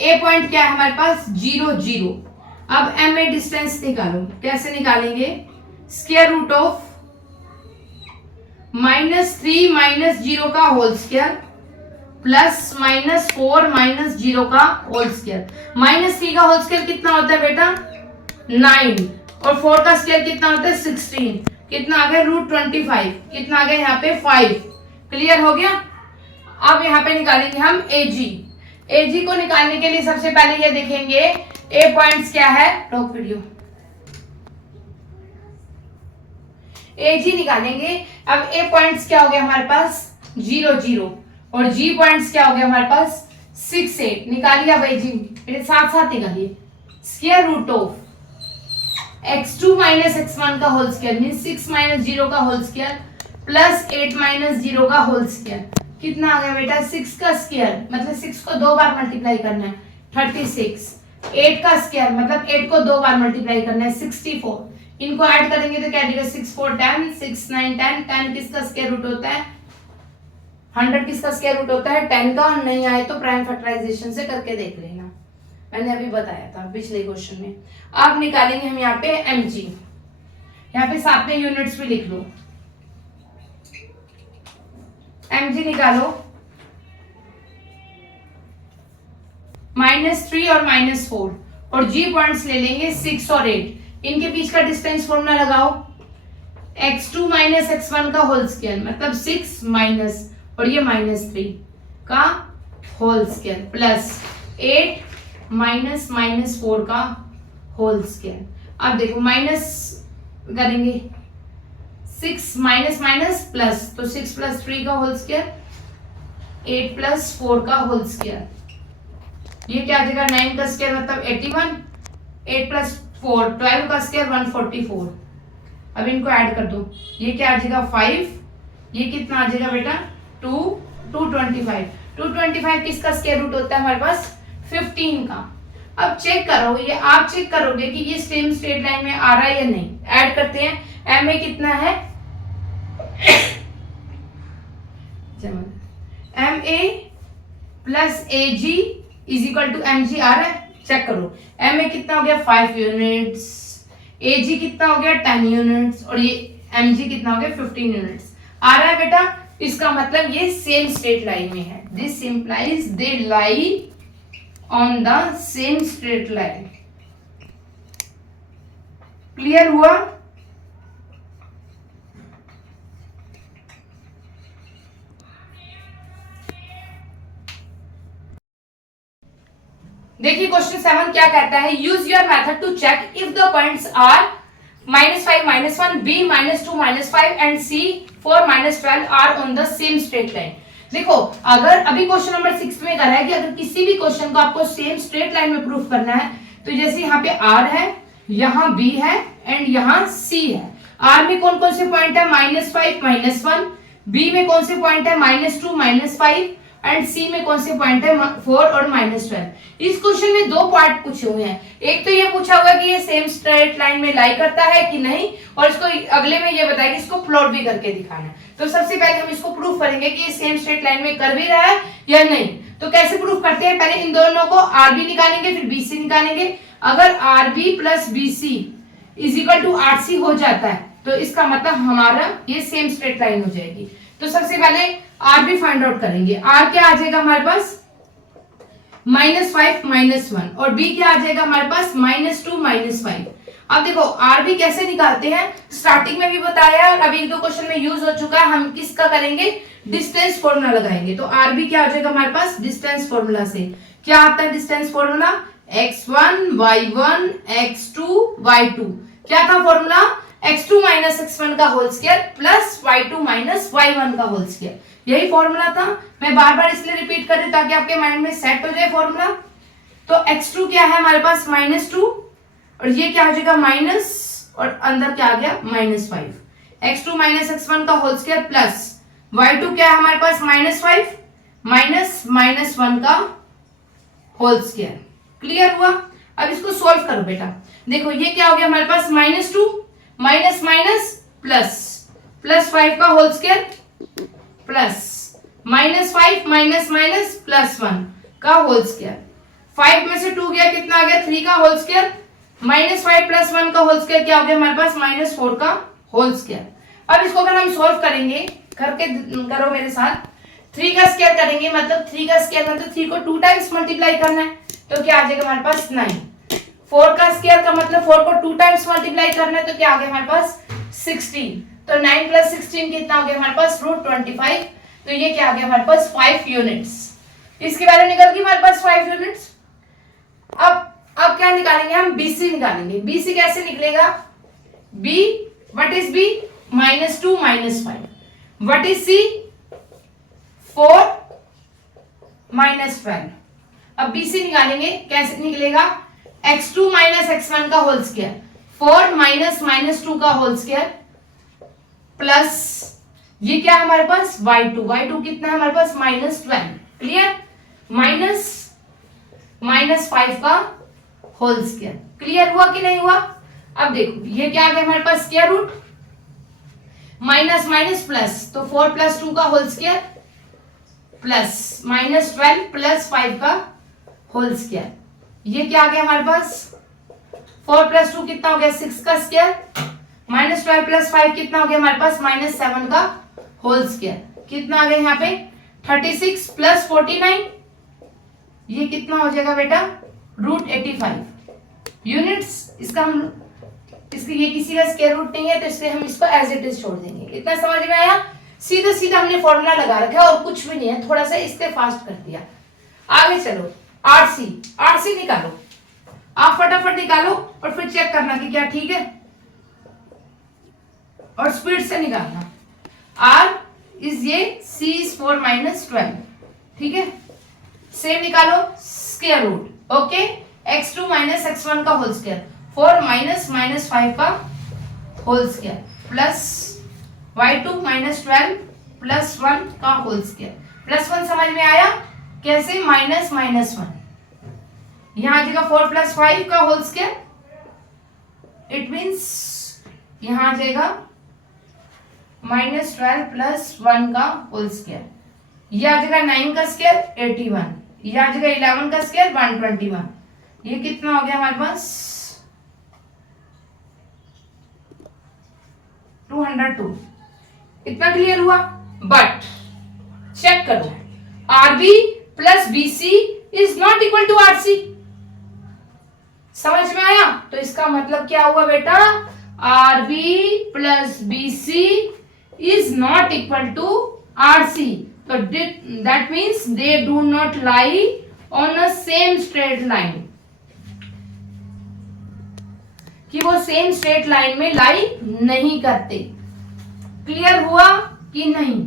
a पॉइंट क्या है हमारे पास 0 0। अब m ए डिस्टेंस निकालो, कैसे निकालेंगे, स्क्वायर रूट ऑफ -3 - 0 का होल स्क्वायर प्लस -4 - 0 का होल स्क्वायर। -3 का होल स्क्वायर कितना होता है बेटा 9, और 4 का स्क्वायर कितना होता है 16, कितना आ गया √25, कितना आ गया यहाँ पे 5। क्लियर हो गया। अब यहाँ पे निकालेंगे हम AG। AG को निकालने के लिए सबसे पहले ये देखेंगे A पॉइंट्स क्या है, रोक वीडियो, AG निकालेंगे। अब A पॉइंट्स क्या हो गया हमारे पास 0 0, और G पॉइंट्स क्या हो गया हमारे पास 6 8। निकालिए अब AG, मेरे साथ साथ निकालिए, square root of x2 - x1 का होल स्क्वायर मींस 6 - 0 का होल स्क्वायर प्लस 8 - 0 का होल स्क्वायर। कितना आ गया बेटा 6 का स्क्वायर, मतलब 6 को 2 बार मल्टीप्लाई करना है 36, 8 का स्क्वायर मतलब 8 को 2 बार मल्टीप्लाई करना है 64। इनको ऐड करेंगे तो क्या देगा 6 4 10, 6 9 10, 10 किसका स्क्वायर रूट होता है 100 किसका स्क्वायर रूट होता है? 10 का। और नहीं आए तो प्राइम फैक्टराइजेशन से करके देख लेना, मैंने अभी बताया था पिछले क्वेश्चन में। अब निकालेंगे हम यहाँ पे mg, यहाँ पे साथ में यूनिट्स भी लिख लो। mg निकालो, -3 और -4, और g पॉइंट्स ले लेंगे 6 और 8। इनके बीच का डिस्टेंस फॉर्मूला लगाओ, x2 माइनस x1 का होल स्क्वायर, मतलब 6 माइनस और ये -3 का होल स्क्वायर प्लस 8 माइनस -4 का होल स्क्वायर। अब देखो माइनस करेंगे, 6 माइनस माइनस प्लस, तो 6 + 3 का होल स्क्वायर, 8 + 4 का होल स्क्वायर। ये क्या आ जाएगा? 9 का स्क्वायर मतलब 81, 8 + 4 12 का स्क्वायर 144। अब इनको ऐड कर दो, ये क्या आ जाएगा? 5, ये कितना आ जाएगा बेटा? 225। 225 किसका स्क्वायर रूट होता है हमारे पास? 15 का। अब चेक करो, ये आप चेक करोगे कि ये सेम स्ट्रेट लाइन में आ रहा है या नहीं। ऐड करते हैं, एम ए कितना है? M A plus A G is equal to M G आ रहा है? चेक करो, एम ए कितना हो गया? 5 यूनिट्स, ए जी कितना हो गया? 10 यूनिट्स, और ये एम जी कितना हो गया? 15 यूनिट्स आ रहा है बेटा। इसका मतलब ये सेम स्ट्रेट लाइन में है। This implies they lie on the same straight line. Clear हुआ? देखिए क्वेश्चन 7 क्या कहता है? Use your method to check if the points are -5 -1, b -2 -5 and c 4 -12 are on the same straight line. देखो अगर अभी क्वेश्चन नंबर 6 में करा है कि अगर किसी भी क्वेश्चन को आपको सेम स्ट्रेट लाइन में प्रूफ करना है, तो जैसे यहाँ पे r है, यहाँ b है एंड यहाँ c है। r में कौन कौन से पॉइंट है? -5 -1, b में कौन से पॉइंट है? -2 -5 एंड सी में कौन से पॉइंट है? 4 और -12। इस क्वेश्चन में दो पार्ट पूछे हुए हैं। एक तो ये पूछा हुआ है कि ये सेम स्ट्रेट लाइन में लाई करता है कि नहीं, और इसको अगले में ये बताया कि इसको प्लॉट भी करके दिखाना है। तो सबसे पहले हम इसको प्रूफ करेंगे कि ये सेम स्ट्रेट लाइन में कर भी रहा है या नहीं। तो कैसे प्रूफ करते हैं? पहले इन दोनों को आर बी निकालेंगे, फिर बी सी निकालेंगे। अगर R B plus B C is equal to R C हो जाता है, तो इसका मतलब हमारा ये सेम स्ट्रेट लाइन हो जाएगी। तो सबसे पहले आर बी फाइंड आउट करेंगे। आर क्या आ जाएगा हमारे पास? -5 -1, और बी क्या आ जाएगा हमारे पास? -2 -5। अब देखो आर बी कैसे निकालते हैं, स्टार्टिंग में भी बताया और अभी 1-2 क्वेश्चन में यूज हो चुका है। हम किसका करेंगे? डिस्टेंस फॉर्मूला लगाएंगे। तो आर बी क्या हो जाएगा हमारे पास? डिस्टेंस फॉर्मूला से क्या आता है? Distance formula x1 y1 x2 y2। क्या था फॉर्मूला? x2 माइनस x1 का whole square plus y2 minus y1 का होल स्क्वायर। यही फॉर्मूला था। मैं बार बार इसलिए रिपीट कर रही हूं ताकि आपके माइंड में सेट हो जाए फॉर्मूला। तो x2 क्या है हमारे पास? -2, और ये क्या हो जाएगा? माइनस, और अंदर क्या आ गया? -5। x2 माइनस x1 का होल स्क्वायर प्लस y2 क्या है हमारे पास? -5 माइनस -1 का होल स्क्वायर। क्लियर हुआ? अब इसको सॉल्व करो बेटा। देखो ये क्या हो गया हमारे पास? -2 माइनस माइनस प्लस 5 का whole square plus -5 minus minus +1 का होल स्क्वायर। 5 में से 2 गया, कितना आ गया? 3 का होल स्क्वायर। -5 + 1 का होल स्क्वायर क्या हो गया हमारे पास? -4 का होल स्क्वायर। अब इसको अगर हम सॉल्व करेंगे, करके करो मेरे साथ, 3 का स्क्वायर करेंगे, मतलब 3 का स्क्वायर मतलब 3 को 2 टाइम्स मल्टीप्लाई करना है, तो क्या आ जाएगा हमारे पास? 9। 4 का स्क्वायर का मतलब 4 को 2 टाइम्स मल्टीप्लाई करना है, तो क्या आ गया हमारे पास? 16। तो 9 + 16 कितना हो गया हमारे पास? √25। तो ये क्या आ गया हमारे पास? 5 यूनिट्स। इसकी वैल्यू निकल गई हमारे पास 5 यूनिट्स। अब क्या निकालेंगे हम? बीसी निकालेंगे। बीसी कैसे निकलेगा? B, what is B? -2 -5। What is C? 4 -12। अब बीसी निकालेंगे, कैसे निकलेगा? x2 माइनस x1 का होल स्क्वायर, 4 माइनस -2 का होल स्क्वायर प्लस ये क्या है हमारे पास? y2 कितना है हमारे पास? -12। क्लियर? माइनस 5 का होल स्क्वायर। क्लियर हुआ कि नहीं हुआ? अब देखो ये क्या आ गया हमारे पास? Square root, minus minus plus, तो 4 + 2 का होल स्क्वायर प्लस -12 प्लस 5 का होल स्क्वायर, ये क्या आ गया हमारे पास 4 + 2 कितना हो गया 6 का स्क्वायर, -12 प्लस 5 कितना हो गया हमारे पास -7 का होल स्क्वायर, कितना आ गया यहाँ पे 36 प्लस 49, ये कितना हो जाएगा बेटा √85 यूनिट्स। इसका हम इसके ये किसी का स्क्वायर रूट नहीं है तो इसलिए हम इसको एज इट इज छोड़ देंगे। इतना समझ में आया? सीधा सीधा हमने फॉर्मूला लगा रखा है और कुछ भी नहीं है, थोड़ा सा इससे फास्ट कर दिया। आगे चलो आरसी निकालो, आप फटाफट निकालो और फिर चेक करना कि क्या ठीक है और स्पीड से निकालना। आर इज ये, सी इज 4 - 12, ठीक है। सेम निकालो square root, okay. x2 - x1 का होल स्क्वायर, 4 - -5 का whole square plus y2 - 12 plus 1 का होल स्क्वायर। प्लस 1 समझ में आया कैसे? -1 यहां आ जाएगा 4 + 5 का होल स्क्वायर, इट मीन्स यहां आ जाएगा -12 प्लस 1 का होल स्क्वायर, ये आ जाएगा 9 का स्क्वायर 81, ये आ जाएगा 11 का स्क्वायर 121, ये कितना हो गया हमारे पास 202। इतना क्लियर हुआ? बट चेक करो, RB plus BC is not equal to RC. समझ में आया? तो इसका मतलब क्या हुआ बेटा, RB plus BC is not equal to RC. तो that means they do not lie on a same straight line, कि वो सेम स्ट्रेट लाइन में लाई नहीं करते। क्लियर हुआ कि नहीं?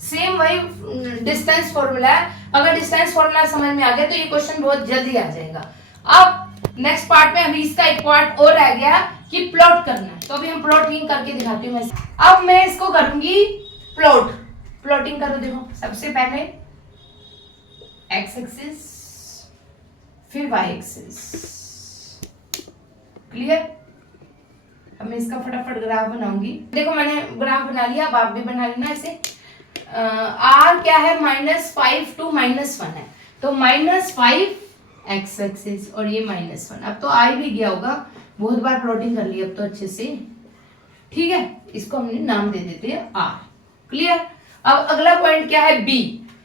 सेम वही डिस्टेंस फॉर्मूला है। अगर डिस्टेंस फॉर्मूला समझ में आ गया तो ये क्वेश्चन बहुत जल्दी आ जाएगा। अब नेक्स्ट पार्ट में अभी इसका एक पार्ट और रह गया कि प्लॉट करना है, तो अभी हम प्लॉटिंग करके दिखाती हूँ। अब मैं इसको करूंगी प्लॉटिंग करो। देखो सबसे पहले एक्स एक्सिस फिर वाई एक्सिस, क्लियर। अब मैं इसका फटाफट ग्राफ बनाऊंगी। देखो मैंने ग्राफ बना लिया, अब आप भी बना लेना इसे। आर क्या है -5 to -1 है, तो -5 एक्स एक्सिस और ये -1। अब तो आ भी गया होगा, बहुत बार प्लॉटिंग कर ली अब तो अच्छे से, ठीक है। इसको हमने नाम दे देते हैं आर, क्लियर। अब अगला पॉइंट क्या है बी,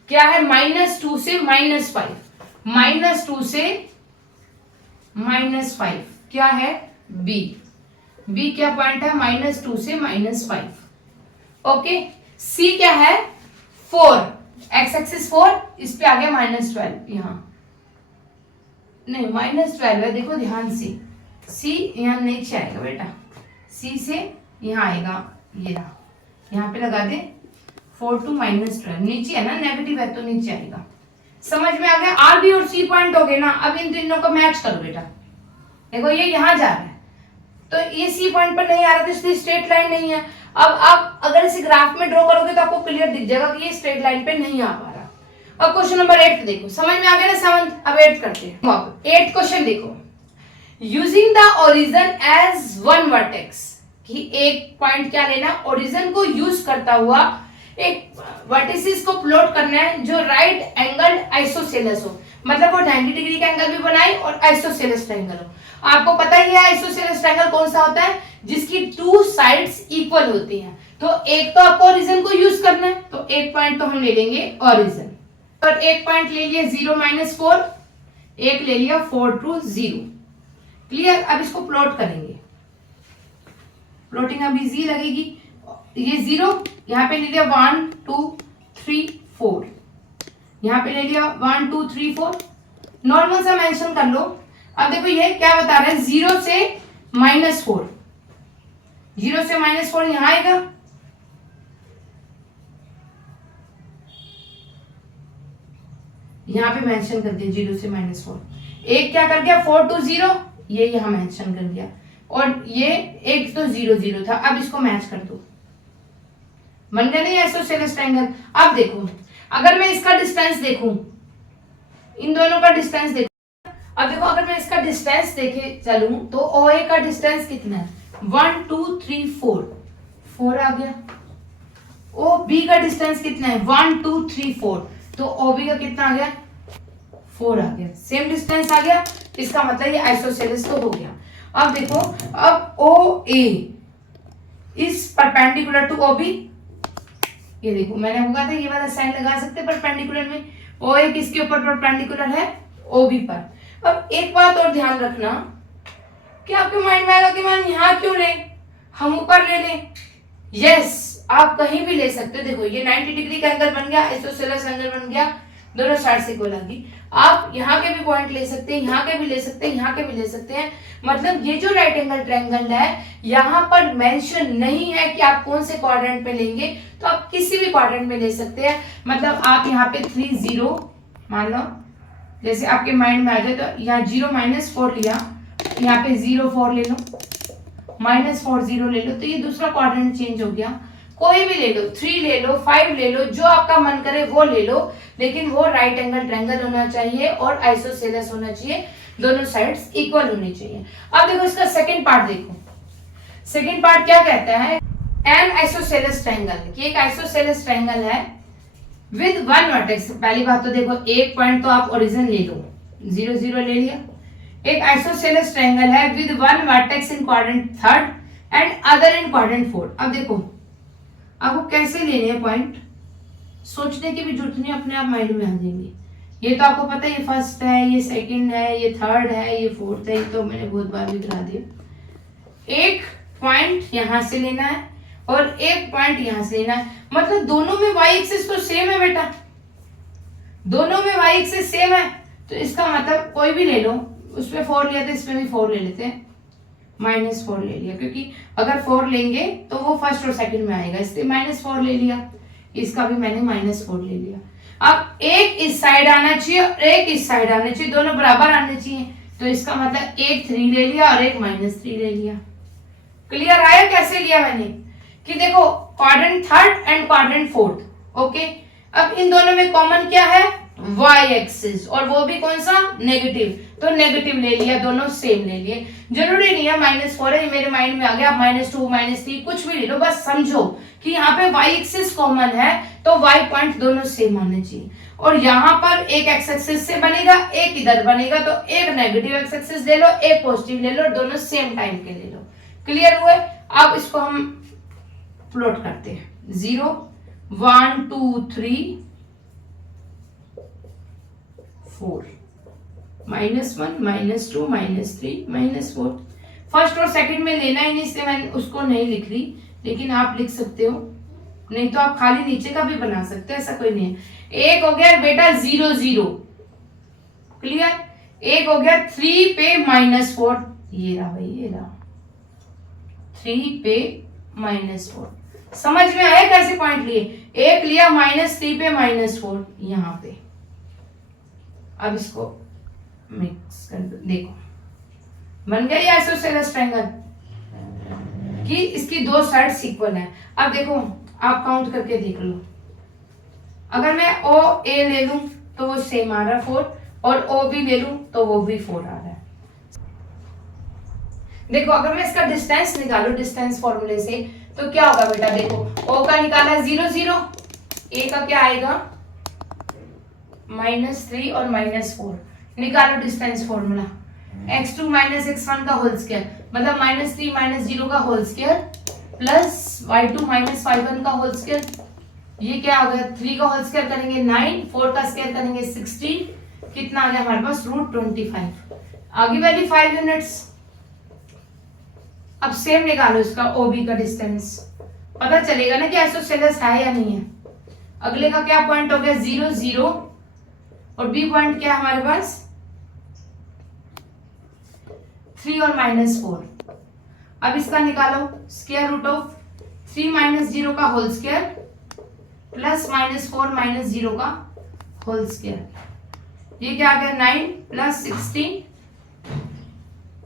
क्या है -2 से -5, -2 से -5 क्या है बी क्या पॉइंट है -2 से -5, ओके। सी क्या है 4, एक्स एक्सिस 4, इस पे आ गया -12, यहाँ नहीं -12 है, देखो ध्यान से, सी यहाँ नीचे आएगा बेटा, सी से यहाँ आएगा, ये रहा, यहाँ पे लगा दे 4 to -12, नीचे है ना, नेगेटिव है तो नीचे आएगा। समझ में आ गया? आर बी और सी पॉइंट हो गए ना। अब इन तीनों को मैच करो बेटा, देखो ये यहाँ जा रहा है तो ये सी पॉइंट पर नहीं आ रहा था इसलिए स्ट्रेट लाइन नहीं है। अब आप अगर इसे ग्राफ में ड्रॉ करोगे तो आपको क्लियर दिख जाएगा कि ये स्ट्रेट लाइन पे नहीं आ पा रहा। अब क्वेश्चन नंबर 8 देखो, समझ में आ गया ना 7th, अब 8 करते हैं। अब 8 क्वेश्चन देखो, using the origin as one vertex, कि एक पॉइंट क्या लेना, ओरिजिन को यूज करता हुआ एक वर्टिसेस को प्लॉट करना है जो राइट एंगल आइसोसेलेस हो, मतलब वो 90 डिग्री का एंगल भी बनाए और आइसोसेलेस ट्रायंगल हो। आपको पता ही है आइसोसेलेस ट्रायंगल कौन सा होता है, जिसकी 2 साइड्स इक्वल होती हैं। तो एक तो आपको ओरिजिन को यूज करना है, तो एक पॉइंट तो हम ले लेंगे ओरिजिन, और एक पॉइंट ले लिया 0 - 4, एक ले लिया 4 to 0, क्लियर। अब इसको प्लॉट करेंगे, प्लॉटिंग अब इजी लगेगी। ये 0 यहाँ पे ले लिया 1 2 3 4, यहाँ पे ले लिया 1 2 3 4, नॉर्मल सा मेंशन कर लो। अब देखो ये क्या बता रहा है, 0 से -4, 0 से -4 यहाँ आएगा, यहाँ पे मेंशन कर दिया 0 से -4। एक क्या कर दिया 4 to 0, ये यहाँ मेंशन कर दिया, और ये एक तो 0 0 था। अब इसको मैच कर दो, बन गया नहीं आइसोसेलेस ट्रायंगल। अब देखो अगर मैं इसका डिस्टेंस देखूं, इन दोनों का डिस्टेंस देखूं, अब देखो अगर मैं इसका डिस्टेंस देखे चलूं तो OA का डिस्टेंस कितना है 1 2 3 4 आ गया, ओ बी का डिस्टेंस कितना है 1 2 3 4, तो ओ बी का कितना आ गया 4 आ गया, सेम डिस्टेंस आ गया, इसका मतलब ये आइसोसेलेस तो हो गया। अब देखो, अब O A is perpendicular to O B, ये देखो मैंने होगा था ये वाला साइन लगा सकते परपेंडिकुलर में, ओ ए किसके ऊपर परपेंडिकुलर है ओ बी पर। अब एक बात और ध्यान रखना कि आपके माइंड में आएगा कि मैम यहाँ क्यों ले, हम ऊपर ले लें। यस, आप कहीं भी ले सकते हो। देखो ये 90 डिग्री का एंगल बन गया, आइसोसेलेस एंगल बन गया, दोनों साइड से इक्वल आ गई। आप यहाँ के भी पॉइंट ले सकते हैं, यहाँ के भी ले सकते हैं, यहाँ के भी ले सकते हैं। मतलब ये जो राइट एंगल ट्रायंगल है यहाँ पर मेंशन नहीं है कि आप कौन से क्वाड्रेंट में लेंगे, तो आप किसी भी क्वाड्रेंट में ले सकते हैं। मतलब आप यहाँ पे 3 0 मान लो, जैसे आपके माइंड में आ जाए, तो यहाँ 0 -4 लिया, यहाँ पे 0 4 ले लो, -4 0 ले लो, तो ये दूसरा क्वाड्रेंट चेंज हो गया। कोई भी ले लो, 3 ले लो, 5 ले लो, जो आपका मन करे वो ले लो, लेकिन वो राइट एंगल ट्रायंगल होना चाहिए और आइसोसेलेस होना चाहिए, दोनों साइड्स इक्वल होनी चाहिए। अब देखो इसका सेकंड पार्ट देखो, सेकंड पार्ट क्या कहता है, एन आइसोसेलेस ट्रायंगल, कि एक आइसोसेलेस ट्रायंगल है विद वन वर्टेक्स। पहली बात तो देखो एक पॉइंट तो आप ओरिजिन ले लो, 0 0 ले लिया। एक आइसोसेलेस ट्रायंगल है with one vertex in quadrant third and other in quadrant fourth. अब देखो आपको कैसे लेने हैं पॉइंट, सोचने की भी जरूरत नहीं, अपने आप माइंड में आ जाएंगे। ये तो आपको पता है, ये फर्स्ट है, ये सेकंड है, ये थर्ड है, ये फोर्थ है, ये तो मैंने बहुत बार भी करा दिया। एक पॉइंट यहां से लेना है और एक पॉइंट यहां से लेना है, मतलब दोनों में y एक्सिस तो सेम है बेटा, दोनों में y एक्सिस सेम है, तो इसका मतलब कोई भी ले लो, उसमें 4 लिया था, इसमें भी 4 ले लेते हैं, -4 ले लिया, क्योंकि अगर 4 लेंगे तो वो फर्स्ट और सेकंड में आएगा, इसलिए -4 ले लिया, इसका भी मैंने -4 ले लिया। अब एक इस साइड आना चाहिए और एक इस साइड आना चाहिए, दोनों बराबर आने चाहिए, तो इसका मतलब एक 3 ले लिया और एक -3 ले लिया। क्लियर आया कैसे लिया मैंने, कि देखो quadrant third and quadrant fourth, okay. अब इन दोनों में कॉमन क्या है y एक्सिस, और वो भी कौन सा नेगेटिव, तो नेगेटिव ले लिया, दोनों सेम ले लिए। जरूरी नहीं है -4 है, मेरे माइंड में आ गया, आप -2 -3 कुछ भी ले लो, बस समझो कि यहाँ पे y एक्सिस कॉमन है, तो y पॉइंट दोनों सेम होने चाहिए। और यहाँ पर एक एक्स एक्सिस से बनेगा, एक इधर बनेगा, तो एक नेगेटिव एक्स एक्सिस ले लो, एक पॉजिटिव ले लो, दोनों सेम टाइम के ले लो। क्लियर हुए। अब इसको हम प्लॉट करते हैं, 0 1 2 3 4, -1 -2 -3 -4। फर्स्ट और सेकंड में लेना ही नहीं, इसलिए मैंने उसको नहीं लिख रही, लेकिन आप लिख सकते हो, नहीं तो आप खाली नीचे का भी बना सकते हो, ऐसा कोई नहीं है। एक हो गया बेटा 0 0, क्लियर। एक हो गया 3 पे -4, ये रहा भाई, ये रहा 3 पे -4। समझ में आया कैसे पॉइंट लिए, एक लिया -3 पे -4 यहां पे। अब इसको मिक्स कर दो, देखो बन गया ये आइसोसेलेस ट्रायंगल, कि इसकी दो साइड्स इक्वल है। अब देखो आप काउंट करके देख लो, अगर मैं ओ ए ले लूं तो वो सेम आ रहा है 4, और ओ बी ले लूं तो वो भी 4 आ रहा है। देखो अगर मैं इसका डिस्टेंस निकालू डिस्टेंस फॉर्मूले से, तो क्या होगा बेटा, देखो ओ का निकाला 0 0, ए का क्या आएगा -3 और -4, निकालो डिस्टेंस फॉर्मूला, x2 - x1 का होल स्क्वायर, मतलब -3 -0 का whole square plus y2 - y1 का होल स्क्वायर, ये क्या हो गया, 3 का होल स्क्वायर करेंगे 9, 4 का स्क्वायर करेंगे 16, कितना आ गया हमारे पास √25, आगे वाली 5 यूनिट्स। अब सेम निकालो इसका OB का डिस्टेंस, पता चलेगा ना कि आइसोसेलेस है या नहीं है। अगले का क्या पॉइंट हो गया 0 0, और B पॉइंट क्या है हमारे पास 3 और -4। अब इसका निकालो स्क्वायर रूट ऑफ 3 - 0 का होल स्क्वायर प्लस -4 - 0 का होल स्क्वायर, ये क्या आ गया 9 + 16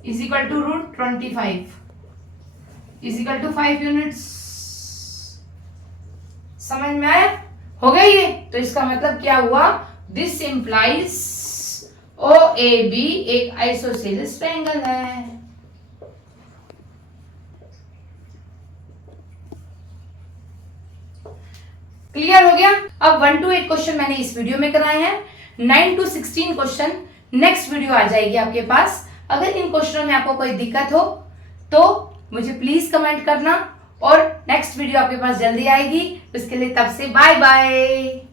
= √25 = 5 यूनिट्स। समझ में आया, हो गया ये। तो इसका मतलब क्या हुआ, दिस इंप्लाइज OAB एक आइसोसेलेस ट्रायंगल है। क्लियर हो गया। अब 1 to 8 क्वेश्चन मैंने इस वीडियो में कराए हैं। 9 to 16 क्वेश्चन नेक्स्ट वीडियो आ जाएगी आपके पास। अगर इन क्वेश्चनों में आपको कोई दिक्कत हो तो मुझे प्लीज कमेंट करना, और नेक्स्ट वीडियो आपके पास जल्दी आएगी। इसके लिए तब से बाय बाय।